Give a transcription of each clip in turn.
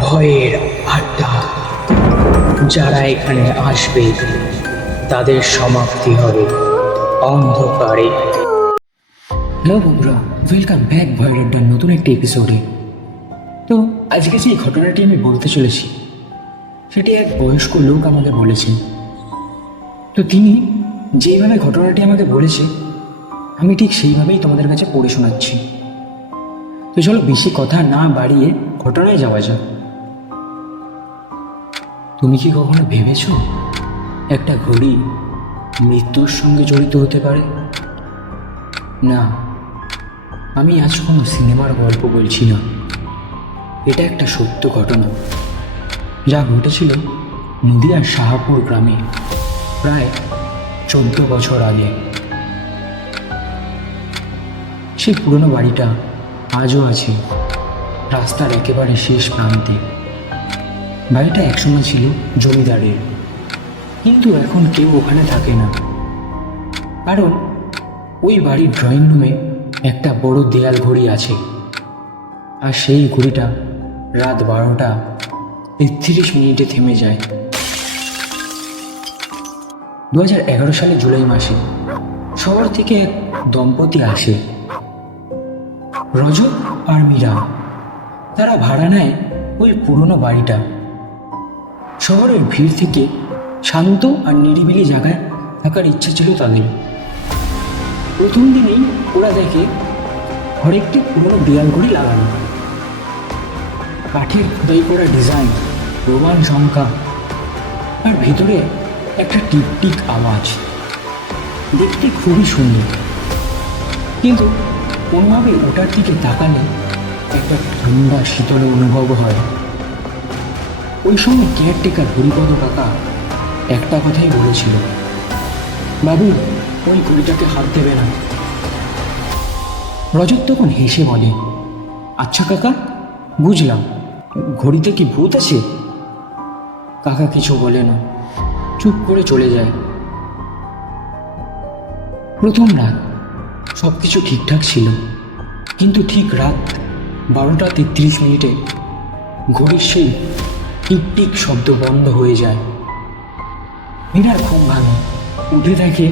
ভয়ের আড্ডা। যারা এখানে আসবে তাদের সমাপ্তি হবে অন্ধকারে। হ্যালো বন্ধুরা, ওয়েলকাম ব্যাক ভয়ের আড্ডার নতুন একটি এপিসোডে। তো আজকে যে ঘটনাটি আমি বলতে চলেছি সেটি এক বয়স্ক লোক আমাকে বলেছেন। তো তিনি যেইভাবে ঘটনাটি আমাকে বলেছে আমি ঠিক সেইভাবেই তোমাদের কাছে পড়ে শোনাচ্ছি। তো চলো বেশি কথা না বাড়িয়ে ঘটনায় যাওয়া যাক। তুমি কি কখনো ভেবেছ একটা ঘড়ি মৃত্যুর সঙ্গে জড়িত হতে পারে? না, আমি আজ কোনো সিনেমার গল্প বলছি না, এটা একটা সত্য ঘটনা যা ঘটেছিল নদিয়ার শাহপুর গ্রামে প্রায় 14 বছর আগে। সেই পুরনো বাড়িটা আজও আছে রাস্তার একেবারে শেষ প্রান্তে। বাড়িটা একসময় ছিল জমিদারের, কিন্তু এখন কেউ ওখানে থাকে না, কারণ ওই বাড়ির ড্রয়িং রুমে একটা বড় দেয়াল ঘড়ি আছে, আর সেই ঘড়িটা রাত 12টা 33 মিনিটে থেমে যায়। 2011 সালে জুলাই মাসে শহর থেকে এক দম্পতি আসে, রজত আর মীরা। তারা ভাড়া নেয় ওই পুরনো বাড়িটা। শহরের ভিড় থেকে শান্ত আর নিরিবিলি জায়গায় থাকার ইচ্ছা ছিল তাদের। প্রথম দিনেই ওরা দেখে ঘরে একটি পুরনো দেয়াল ঘড়ি লাগানো, কাঠের খোদাই করা ডিজাইন, রোমান সংখ্যা, আর ভেতরে একটা টিকটিক আওয়াজ। দেখতে খুবই সুন্দর, কিন্তু কোনোভাবে ওটার দিকে তাকালে একটা ঠান্ডা শীতল অনুভব হয়। ওই সময় কেয়ারটেকার হরিপদ কাকা একটা কথাই বলেছিল, বাবু ওই ঘড়িটাকে হাত দেবে না। রজত তখন হেসে বলে, আচ্ছা কাকা, বুঝলাম, ঘড়িতে কি ভূত আছে? কাকা কিছু বলে না, চুপ করে চলে যায়। প্রথম রাত সব কিছু ঠিকঠাক ছিল, কিন্তু ঠিক রাত 12টা 33 মিনিটে ঘড়ির সেই টিকটিক শব্দ বন্ধ হয়ে যায়। মীরার ঘুম ভাঙে, উঠে দেখে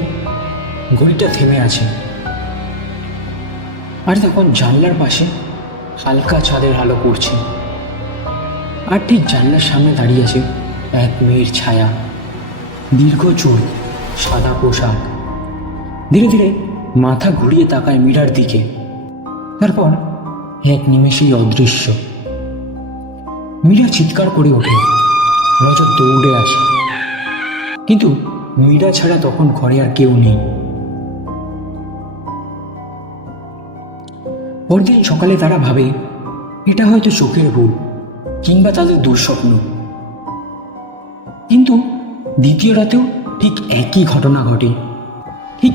ঘড়িটা থেমে আছে, আর তখন জানলার পাশে হালকা চাঁদের আলো পড়ছে, আর ঠিক জানলার সামনে দাঁড়িয়ে আছে এক মেয়ের ছায়া। দীর্ঘ চুল, সাদা পোশাক, ধীরে ধীরে মাথা ঘুরিয়ে তাকায় মীরার দিকে, তারপর এক নিমেষেই অদৃশ্য। মীরা চিৎকার করে ওঠে, রজত দৌড়ে আসে, কিন্তু মীরা ছাড়া তখন ঘরে আর কেউ নেই। পরদিন সকালে তারা ভাবে এটা হয়তো চোখের ভুল কিংবা তাদের দুঃস্বপ্ন, কিন্তু দ্বিতীয় রাতেও ঠিক একই ঘটনা ঘটে। ঠিক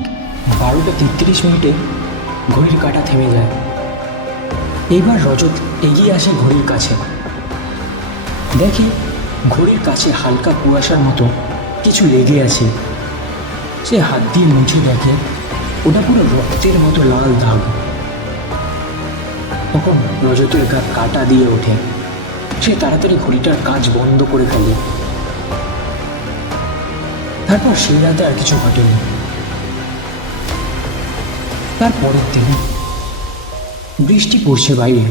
12টা 33 মিনিটে ঘড়ির কাঁটা থেমে যায়। এইবার রজত এগিয়ে আসে ঘড়ির কাছে, দেখে ঘড়ির কাছে হালকা কুয়াশার মতো কিছু লেগে আছে। সে হাত দিয়ে মুছে দেখে ওটা পুরো রক্তের মতো লাল দাগ। তখন রজতের গা কাটা দিয়ে ওঠে, সে তাড়াতাড়ি ঘড়িটার কাজ বন্ধ করে ফেলে। তারপর সেই রাতে আর কিছু ঘটেনি। তারপরের দিন বৃষ্টি পড়ছে বাইরে,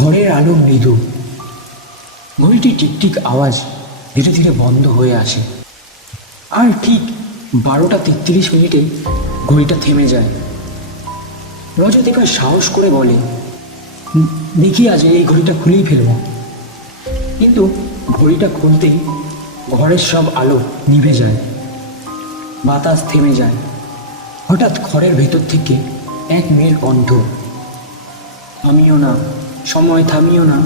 ঘরের আলো মৃদু, ঘড়িটি টিকটিক আওয়াজ ধীরে ধীরে বন্ধ হয়ে আসে, আর ঠিক 12টা 33 মিনিটে ঘড়িটা থেমে যায়। রজত এবার সাহস করে বলে, দেখি আজ এই ঘড়িটা খুলেই ফেলব। কিন্তু ঘড়িটা খুলতেই ঘরের সব আলো নিভে যায়, বাতাস থেমে যায়। হঠাৎ ঘরের ভেতর থেকে এক মেয়ের কণ্ঠ, থামিও না, সময় থামিও না।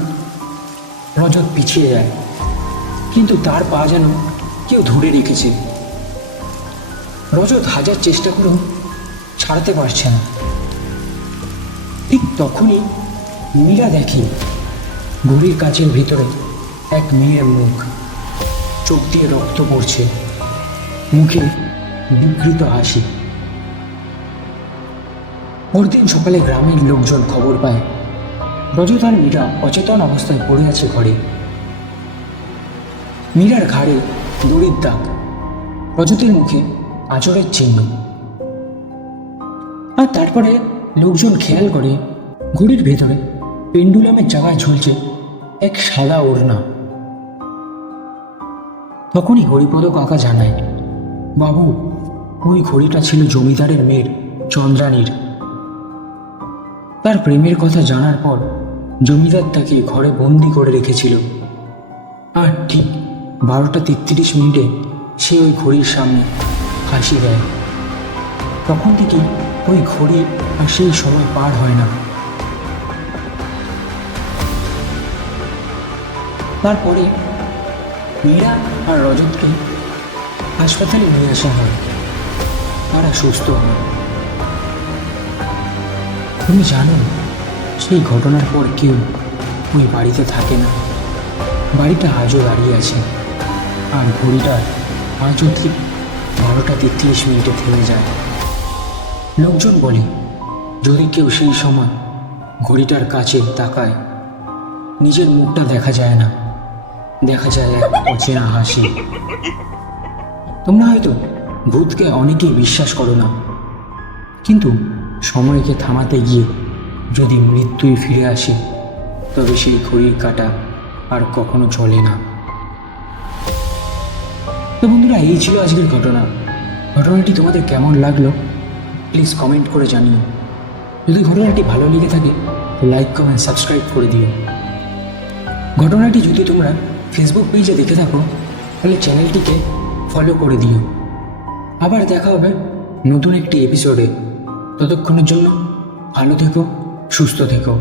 রজত পিছিয়ে যায়, কিন্তু তার পা যেন কেউ ধরে রেখেছে। রজত হাজার চেষ্টা করেও ছাড়তে পারছে না। ঠিক তখনই মীরা দেখে ঘড়ির কাচের ভিতরে এক মেয়ের মুখ, চোখ দিয়ে রক্ত পড়ছে, মুখে বিকৃত হাসি। পরদিন সকালে গ্রামের লোকজন খবর পায় রজত আর মীরা অচেতন অবস্থায় পড়ে আছে ঘরে। মীরার ঘাড়ে দড়ির দাগ, রজতের মুখে আঁচড়ের চিহ্ন। আর তারপরে লোকজন খেয়াল করে ঘড়ির ভেতরে পেন্ডুলামের জায়গায় ঝুলছে এক সাদা ওড়না। তখনই হরিপদ কাকা জানায়, বাবু, ওই ঘড়িটা ছিল জমিদারের মেয়ের চন্দ্রানীর। তার প্রেমের কথা জানার পর জমিদার তাকে ঘরে বন্দি করে রেখেছিল। আর ঠিক 12:33 সে ওই ঘড়ির সামনে ফাঁসি দেয়। তখন থেকে ওই ঘড়ি আর সেই সময় পার হয় না। তারপরে মীরা আর রজতকে হাসপাতালে নিয়ে আসা হয়। তারা সুস্থ হয়। তুমি জানো, সেই ঘটনার পর কেউ ওই বাড়িতে থাকে না। বাড়িটা আজও দাঁড়িয়ে আছে, আর ঘড়িটা আজও ঠিক 12:33 থেমে যায়। লোকজন বলে, যদি কেউ সেই সময় ঘড়িটার কাছে তাকায়, নিজের মুখটা দেখা যায় না, দেখা যায় এক অচেনা হাসি। তোমরা হয়তো ভূতকে অনেকেই বিশ্বাস করো না, কিন্তু সময়কে থামাতে গিয়ে যদি মৃত্যুই ফিরে আসে, তবে সেই ঘড়ির কাঁটা আর কখনো চলে না। তো বন্ধুরা, এই ছিল আজকের ঘটনাটি তোমাদের কেমন লাগলো প্লিজ কমেন্ট করে জানিও। যদি ঘটনাটি ভালো লেগে থাকে তো লাইক, কমেন্ট, সাবস্ক্রাইব করে দিও। ঘটনাটি যদি তোমরা ফেসবুক পেজে দেখে থাকো তাহলে চ্যানেলটিকে ফলো করে দিও। আবার দেখা হবে নতুন একটি এপিসোডে। ততক্ষণের জন্য ভালো থেকো, সুস্থ থেকো।